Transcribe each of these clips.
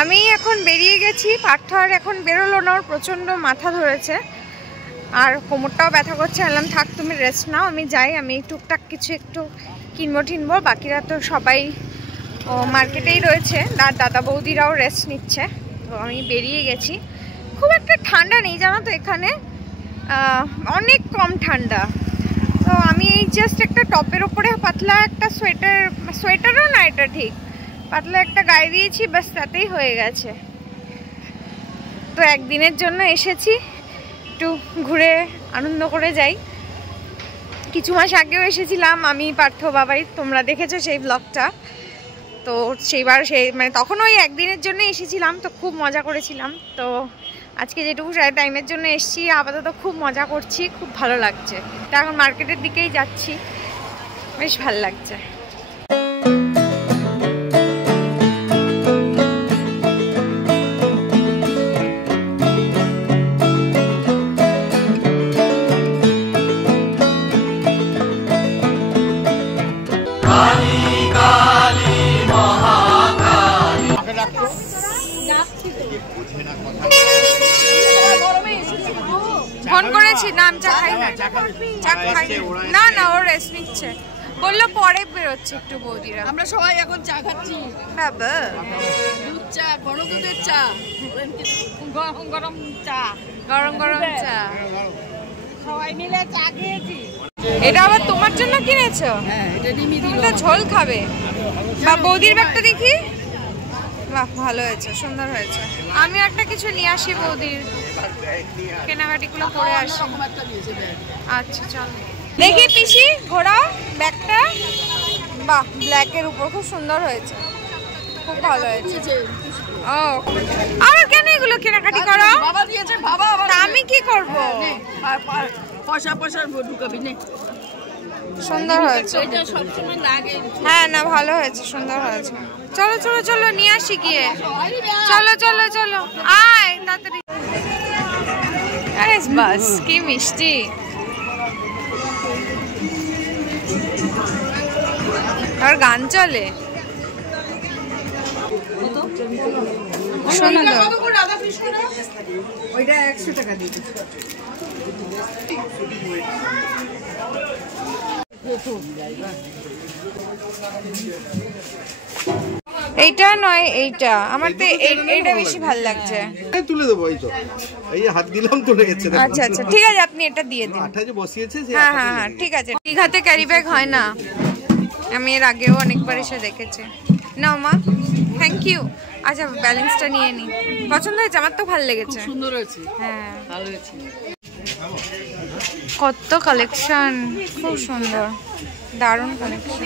আমি এখন বেরিয়ে গেছি, পার্থ আর এখন বেরোলো না, ওর প্রচণ্ড মাথা ধরেছে আর কোমরটাও ব্যথা করছে। বললাম থাক তুমি রেস্ট নাও, আমি যাই, আমি টুকটাক কিছু একটু কিনবো টিনবো, বাকিরা তো সবাই মার্কেটেই রয়েছে, দাদা বৌদিরাও রেস্ট নিচ্ছে। তো আমি বেরিয়ে গেছি। খুব একটা ঠান্ডা নেই জানো তো এখানে, অনেক কম ঠান্ডা। তো আমি জাস্ট একটা টপের ওপরে পাতলা একটা সোয়েটারও না, এটা ঠিক পাতলা একটা গায়ে দিয়েছি, ব্যাস তাতেই হয়ে গেছে। তো একদিনের জন্য এসেছি, একটু ঘুরে আনন্দ করে যাই। কিছু মাস আগেও এসেছিলাম আমি, পার্থ, বাবাই, তোমরা দেখেছো সেই ব্লগটা। তো সেইবার মানে তখন ওই একদিনের জন্য এসেছিলাম, তো খুব মজা করেছিলাম। তো আজকে যেটুকু টাইমের জন্য এসেছি, আপাতত খুব মজা করছি, খুব ভালো লাগছে। তো এখন মার্কেটের দিকেই যাচ্ছি, বেশ ভালো লাগছে। ফোন করেছি, নাম চা খাই না, চা খাই না, না ও রেস্ট নিচ্ছে, বললো পরে বেরোচ্ছে একটু বৌদিরা। আমরা সবাই এখন চা খাচ্ছি, বাবা দুধ চা, গরম দুধের চা, গরম গরম চা, গরম গরম চা, সবাই মিলে চা খেয়েছি। এটা আবার তোমার জন্য কিনেছো? হ্যাঁ, এটা ডিমি তুমি তো ঝোল খাবে। বা বৌদির ব্যাগটা দেখি, বাহ ভালো হয়েছে, সুন্দর হয়েছে। আমি একটা কিছু নিয়ে আসি, বৌদির কেনাকাটিগুলো করে আসি। আচ্ছা চল দেখি পিসি, ঘোরাও ব্যাগটা। বাহ, ব্ল্যাকের উপর খুব সুন্দর হয়েছে, খুব ভালো হয়েছে। ও আর কেন এগুলো কেনাকাটি করো? বাবা দিয়েছে, বাবা। তা আমি কি করব? পয়সা ঢুকাবি নে। সুন্দর হয়েছে, এটা সব সময় লাগে। হ্যাঁ না ভালো হয়েছে, সুন্দর হয়েছে। চলো চলো চলো নিয়ে আসি গিয়ে, চলো চলো চলো আয় তাড়াতাড়ি। আরে বাস কি মিষ্টি। আর গান চলে, সুন্দর। ওইটা 100 টাকা দিয়ে দিচ্ছি। এইটা নয়, এইটা আমার তো এইটা বেশি ভালো লাগছে। তুলে দেবো, এই তো এই হাত দিলাম তুলে গেছে। আচ্ছা আচ্ছা ঠিক আছে, আপনি এটা দিয়ে দিন। আঠা যে বসিয়েছে, হ্যাঁ হ্যাঁ হ্যাঁ ঠিক আছে। দীঘাতে ক্যারি ব্যাগ হয় না, আমি এর আগেও অনেকবার এসে দেখেছি। নাও মা, থ্যাংক ইউ। আচ্ছা ব্যালেন্সটা নিয়ে নি। পছন্দ হয়েছে? আমার তো ভালো লেগেছে, সুন্দর হয়েছে, হ্যাঁ ভালো হয়েছে। কত কালেকশন, খুব সুন্দর, দারুণ কালেকশন।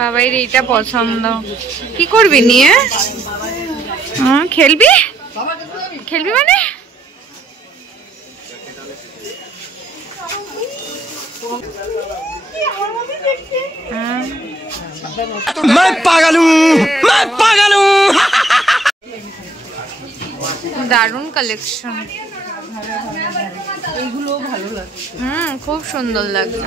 বাবাইর এইটা পছন্দ। কি করবি নিয়ে? খেলবি? খেলবি মানে? দারুণ কালেকশন, এইগুলো ভালো লাগছে। খুব সুন্দর লাগছে।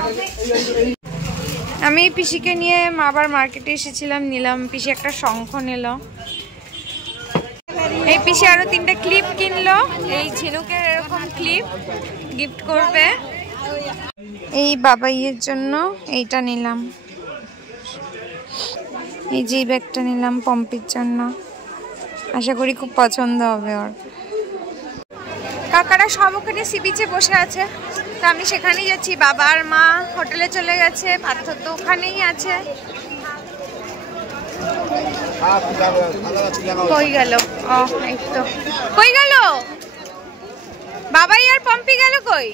আমি পিসিকে নিয়ে আবার মার্কেটে এসেছিলাম, নিলাম। পিসি একটা শঙ্খ নিল, এই পিসি আরো 3টে ক্লিপ কিনলো, এই ঝিনুকের এরকম ক্লিপ গিফট করবে। এই বাবাইয়ের জন্য এইটা নিলাম, এই যে ব্যাগটা নিলাম পম্পির জন্য, আশা করি খুব পছন্দ হবে ওর। কাকারা সব ওখানে সি বিচে বসে আছে, তো আমি সেখানেই যাচ্ছি। বাবা আর মা হোটেলে চলে গেছে, পার্থ তো ওখানেই আছে। কই গেল? ও এই তো, কই গেল বাবাই আর পম্পি? গেল কই?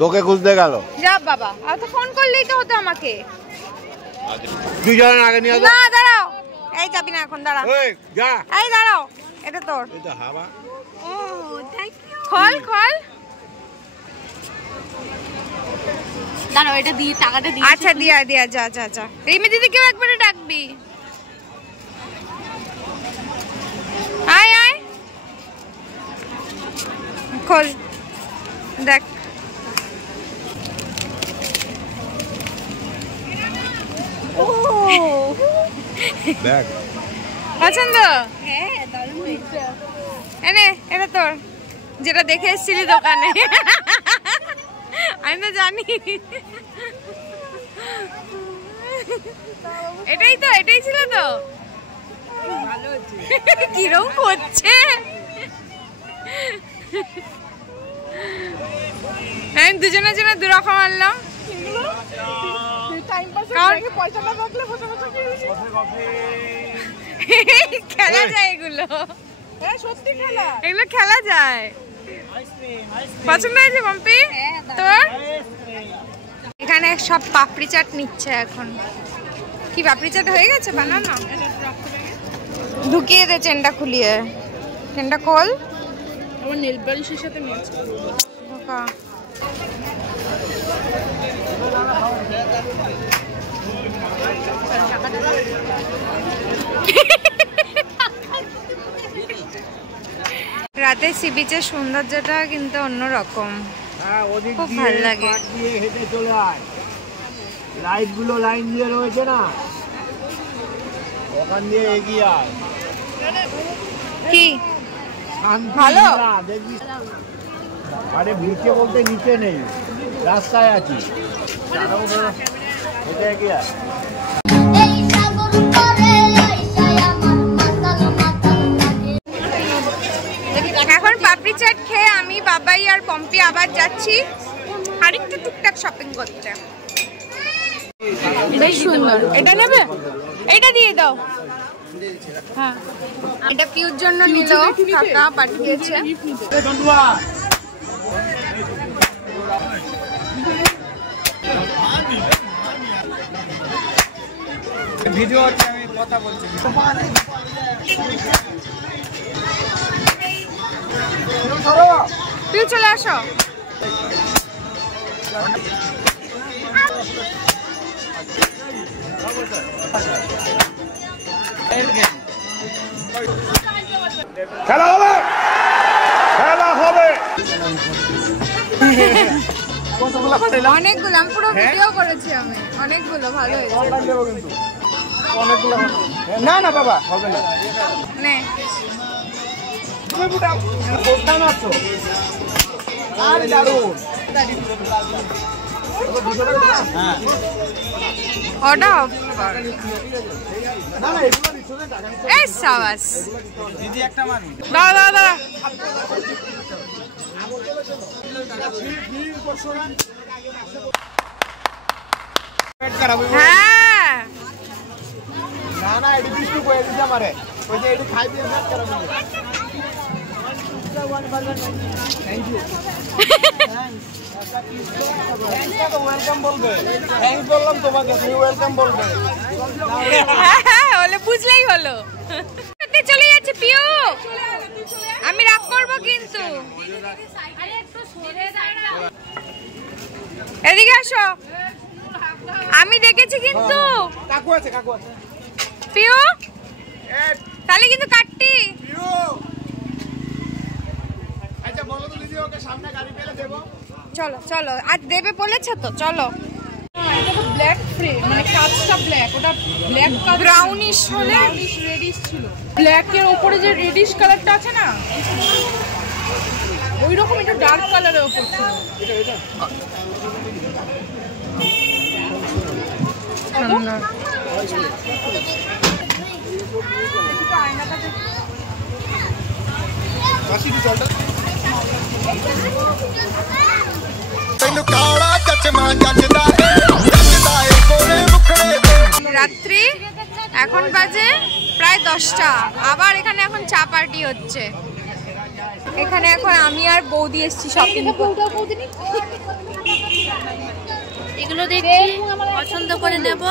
তোকে খুঁজতে গেল। যা বাবা, আর তো ফোন করলেই তো হতো আমাকে। দুজন আগে নিয়ে না দাঁড়াও, এই যাবি না এখন, দাঁড়া। এই যা, এই দাঁড়াও, এটা তোর। এটা হাওয়া। ও থ্যাংক ইউ। খোল খোল। দাঁড়াও, এটা দিয়ে টাকাটা দিয়ে। আচ্ছা দিয়া দিয়া, যা যা যা। রিমি দিদিকেও একবারে ডাকবি। আয় আয়, খোল দেখ। দেখ পছন্দ? এনে এটা তোর, যেটা দেখে এসেছিলি দোকানে। আমি তো জানি। এটাই ছিল তো। কিরম করছে, আমি দুজনের জন্য দুরকম আনলাম। খেলা যায় এগুলো, এগুলো খেলা যায়। পছন্দ হয়েছে পম্পি তোর? এখানে সব পাপড়ি চাট নিচ্ছে এখন। কি পাপড়ি চাট হয়ে গেছে বানানো? ঢুকিয়ে দে চেনটা খুলিয়ে। চেনটা খোল। আমার নেল পালিশের সাথে ম্যাচ করে। রাতে সি বিচের সৌন্দর্যটা কিন্তু অন্যরকম, খুব ভালো লাগে। হেঁটে চলে আয়, লাইট গুলো লাইন দিয়ে রয়েছে না, ওখান দিয়ে এগিয়ে আয়। কি ভালো দেখবি? আরে নিচে বলতে নিচে নেই, রাস্তায় আছি, হেঁটে এগিয়ে আয়। এখন পাপড়ি চাট খেয়ে আমি, বাবাই আর পম্পি আবার যাচ্ছি আরেকটু টুকটাক শপিং করতে। বেশ সুন্দর। এটা নেবে? এটা দিয়ে দাও। হ্যাঁ, এটা পিউর জন্য নিল, কাকা পাঠিয়েছে। ভিডিও আছে, আমি কথা বলছি। তুই চলে আসো। খেলা হবে, খেলা হবে। অনেকগুলো, আমি পুরো ভিডিও করেছি, আমি অনেকগুলো। ভালো হয়েছে। অনেকগুলো না না বাবা, হবে না। নে ওটা সাবাস। দাঁড়া দাঁড়া দাঁড়া, হ্যাঁ না না, এটি বৃষ্টি করে দিতে পারে, ওই যে এটি খাই দিয়ে ব্যাট করা যাবে। Thank you. ওয়েলকাম বলবে, থ্যাংকস বললাম তোমাকে, তুমি ওয়েলকাম বলবে। হ্যাঁ হলে বুঝলেই হলো। চলে যাচ্ছে পিউ, আমি রাগ করবো কিন্তু। এদিকে আসো, আমি দেখেছি কিন্তু। কাকু আছে, কাকু আছে। পিউ তাহলে কিন্তু কাটতি। আচ্ছা বলো তো দিদি, ওকে সামনে গাড়ি পেলে দেবো? চলো চলো, আজ দেবে বলেছে তো, চলো। ব্ল্যাক ফ্রেম, মানে কাঁচটা ব্ল্যাক, ওটা ব্ল্যাক ব্রাউনিশ হলে রেডিশ ছিল। ব্ল্যাকের উপরে যে রেডিশ কালারটা আছে না, ওই রকম একটু ডার্ক কালারের উপর ছিল। রাত্রি এখন বাজে প্রায় 10টা। আবার এখানে এখন চা পার্টি হচ্ছে। এখানে এখন আমি আর বৌদি এসেছি শপিং করতে। এগুলো দেখে পছন্দ করে নেব।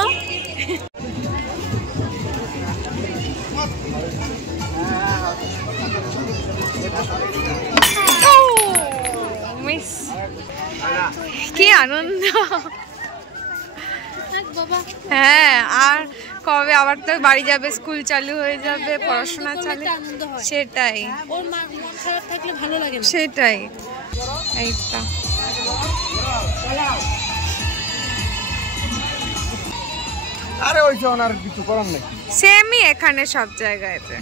কি আনন্দ! হ্যাঁ, আর কবে আবার তো বাড়ি যাবে, স্কুল চালু হয়ে যাবে, পড়াশোনা চালু। সেটাই, ওর মন খারাপ থাকলে ভালো লাগে না। সেটাই। এই তো আরে ওই যে ওনার কিছু করার নেই, সেমই এখানে সব জায়গাতে।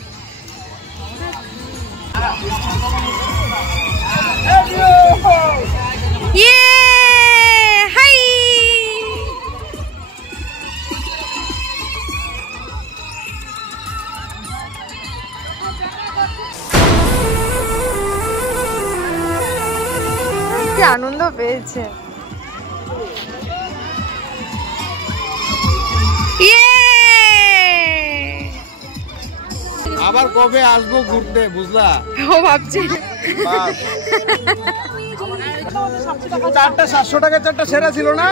ইয়ে হাই কি আনন্দ পেয়েছে। আবার কবে আসবো ঘুরতে, বুঝলা? ও ভাবছি 700 টাকা 4টা সেরা ছিল না?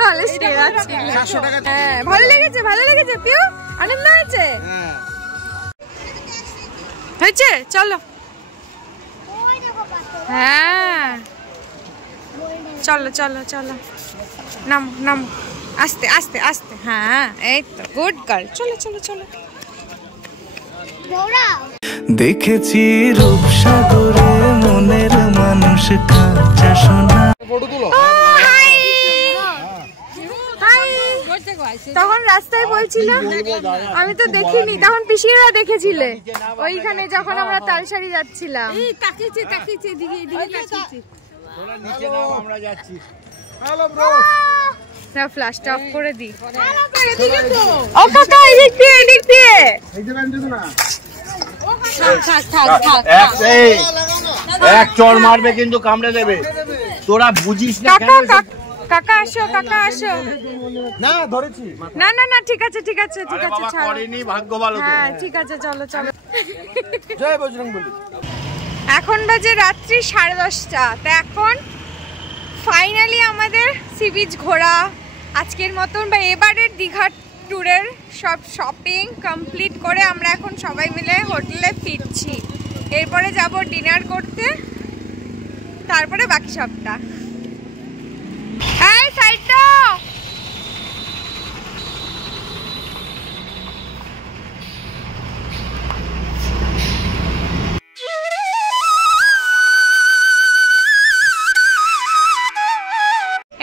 তাহলে সেরা ছিল। 700 টাকা। হ্যাঁ ভালো লেগেছে, ভালো লেগেছে পিউ, আনন্দ হয়েছে। হ্যাঁ হয়েছে, চলো। হ্যাঁ চলো চলো চলো, নামো নামো, আস্তে আস্তে আস্তে। হ্যাঁ এই তো গুড গার্ল, চলো চলো চলো। দেখেছি রূপসাগরে মনের মানুষ কাঁচা সোনা। ফটো তুলো। High high. তখন রাস্তায় বলছিল, আমি তো দেখিনি, তখন পিসিরা দেখেছিলে ওইখানে যখন আমরা তালসারি যাচ্ছিলাম। তাকিয়েছে তাকিয়েছে দিকে দিকে তাকিয়েছে। তোরা নিচে নাও, আমরা যাচ্ছি। Hello bro. না ফ্ল্যাশটা অফ করে দি। ও কাকা এদিক দিয়ে, এদিক দিয়ে। এই যে বেঞ্চে না। এক চড় মারবে কিন্তু কামড়ে দেবে, তোরা বুঝিস না। কাকা কাকা আসো, কাকা আসো। না ধরেছি। না না না ঠিক আছে ঠিক আছে ঠিক আছে, ছাড়ো। করেনি, ভাগ্য ভালো তো। হ্যাঁ ঠিক আছে, চলো চলো। জয় বজরংবলী। এখন বাজে রাত্রি 10:30টা। তো এখন ফাইনালি আমাদের সি বিচ ঘোরা আজকের মতন বা এবারের দীঘা ট্যুরের সব শপিং কমপ্লিট করে আমরা এখন সবাই মিলে হোটেলে ফিরছি। এরপরে যাব ডিনার করতে, তারপরে বাকি সবটা। এই সাইডটা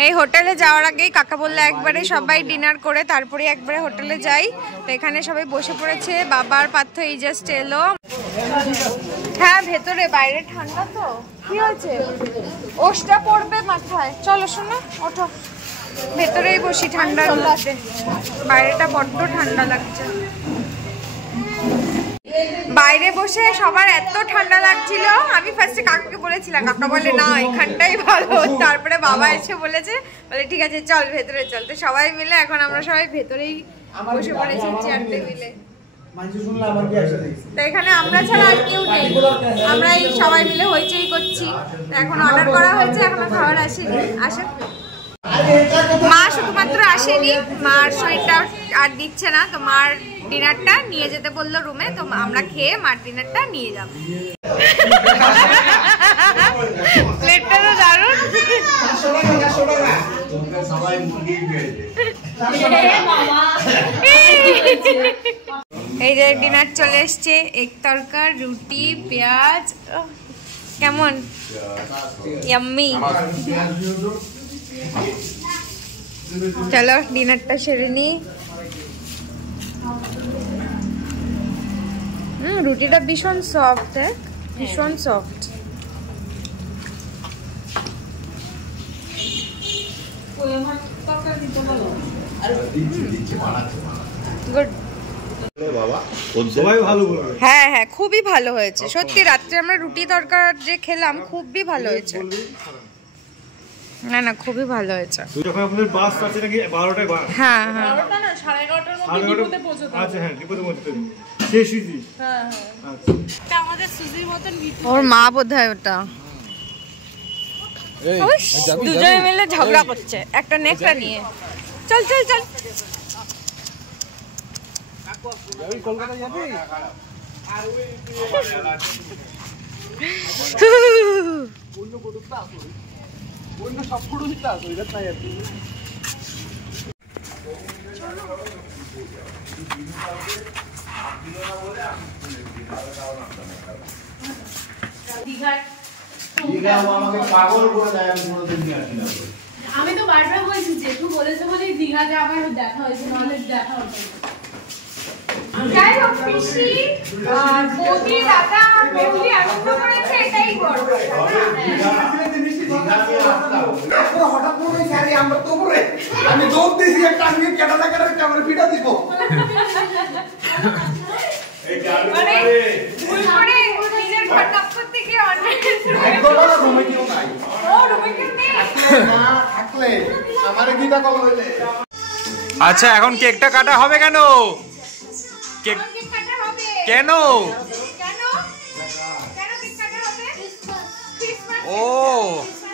এই হোটেলে যাওয়ার আগেই কাকা বললে একবারে সবাই ডিনার করে তারপরে একবারে হোটেলে যাই। তো এখানে সবাই বসে পড়েছে, বাবার পার্থ এই জাস্ট এলো। হ্যাঁ ভেতরে, বাইরে ঠান্ডা তো। কি হয়েছে? ওষটা পড়বে মাথায়। চলো শোনো ওঠো, ভেতরেই বসি ঠান্ডার মধ্যে, বাইরেটা বড্ড ঠান্ডা লাগছে। বাইরে বসে সবার এত ঠান্ডা লাগছিল, আমি ফার্স্টে কাকাকে বলেছিলাম, কাকা বলে না এখানটাই ভালো। তারপরে বাবা এসে বলেছে, বলে ঠিক আছে চল ভেতরে চল। তো সবাই মিলে এখন আমরা সবাই ভেতরেই বসে পড়েছি চেয়ার টেবিলে। তো এখানে আমরা ছাড়া আর কেউ নেই, আমরা এই সবাই মিলে হইচই করছি। তো এখন অর্ডার করা হয়েছে, এখনো খাবার আসেনি। আসে মা শুধুমাত্র আসেনি, মার শরীরটা আর দিচ্ছে না, তো মার ডিনারটা নিয়ে যেতে বললো রুমে। তো আমরা খেয়ে মার ডিনারটা নিয়ে যাবো। প্লেটটা তো দারুণ। এই যে ডিনার চলে এসছে, এক তরকা, রুটি, পেঁয়াজ। কেমন ইয়াম্মি। চলো ডিনারটা সেরে নি। রুটিটা ভীষণ সফট, ভীষণ সফট। গুড। হ্যাঁ হ্যাঁ খুবই ভালো হয়েছে সত্যি। রাত্রে আমরা রুটি তরকার যে খেলাম খুবই ভালো হয়েছে। না না খুবই ভালো হয়েছে। হ্যাঁ হ্যাঁ ওর মা বোধহয় ওটা। দুজনে মিলে ঝগড়া করছে একটা নেকড়া নিয়ে। চল চল চল। কলকাতা যাবি? অন্য ফটোটা আসো, অন্য সব ফটোটা আসো, এটা তাই আছে। দীঘা আমাকে পাগল করে দেয়, আমি কোনোদিন নিয়ে আসি না। আমি তো বারবার বলছি জেঠু বলেছে বলে দীঘাতে আমার দেখা হয়েছে, নাহলে দেখা হতো না। যাই হোক পিসি বৌদি দাদা মেহুলি আনন্দ করেছে, এটাই বড় হঠাৎ করে স্যারে আমরা তো করে আমি দৌড় দিয়েছি একটা আমি কেটে ক্যামেরা পিটা দিব মানে ভুল করে নিজের ঘর নক করতে গিয়ে অনেক রুমে কেউ নাই। ও রুমে কেউ নেই না থাকলে আমারে গিটা কল হইলে। আচ্ছা এখন কেকটা কাটা হবে কেন? কেক কেক কাটা হবে কেন? কেন কেন কেক কাটা হবে? ক্রিসমাস ও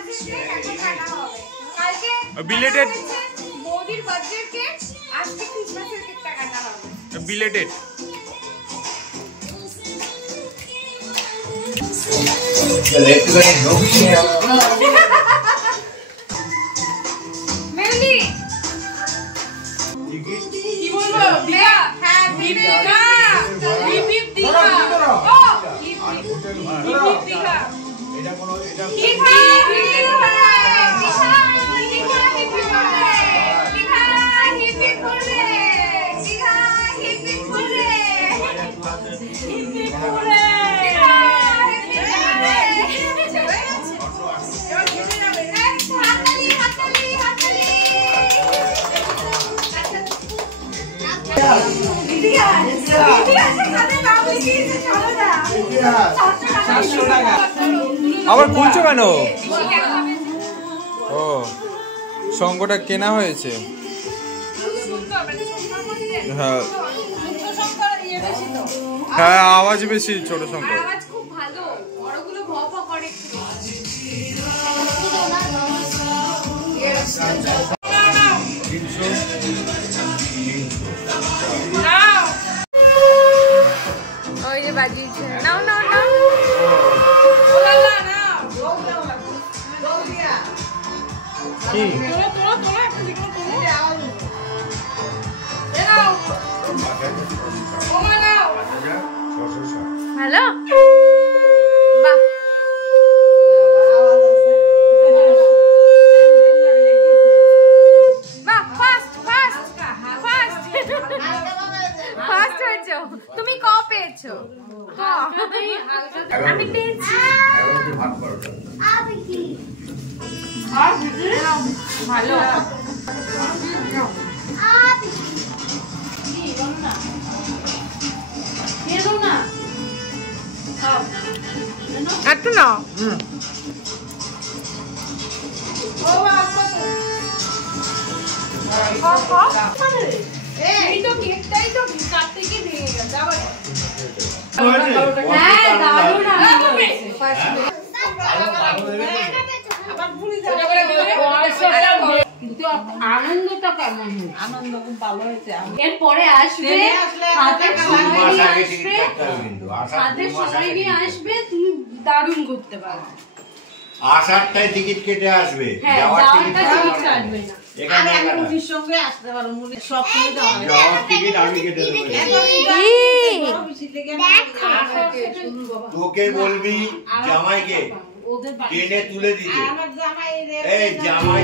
ক্রিসমাসের কেক এখন কাটা হবে। কালকে Belated বৌদির বার্থডে কেক, আজকে ক্রিসমাসের কেকটা কাটা হবে। বিলেটেড। মেহেদি কি বলবো? দীঘা, হ্যাঁ দীঘা, হিপ হিপ দীঘা, ও হিপ হিপ দীঘা। দীঘা দীঘা আবার খুলছো কেন? ও সঙ্গটা কেনা হয়েছে। হ্যাঁ হ্যাঁ আওয়াজ বেশি ছোট সঙ্গ। আওয়াজ খুব ভালো, বড়গুলো ভ ভ করে একটু। ওই যে বাজিয়েছে, নাও নাও নাও কি হ্যালো বাহ বাহ ফাস্ট ফাস্ট ফাস্ট ফাস্ট হয়েছো তুমি। ক পেয়েছো? ক আমি পেয়েছি। ভালো একটু না এই তো কেকটাই তো কাটতে গিয়ে ভেঙে গেছে আবার। হ্যাঁ দারুণ কিন্তু আনন্দটা কেমন? আনন্দ খুব ভালো হয়েছে। এরপরে আসবে হাতে সময় নিয়ে আসবে, হাতে সময় নিয়ে আসবে, তুমি দারুণ করতে পারবে। আসারটাই টিকিট কেটে আসবে, হ্যাঁ যাওয়ার যাওয়ারটা টিকিট টিকিট কাটবে না। এখানে মুনির সঙ্গে আসতে পারো, মুনির সব সময় যাওয়ার টিকিট আমি কেটে দেবো। তোকে বলবি জামাইকে টেনে তুলে দিতে। এই জামাই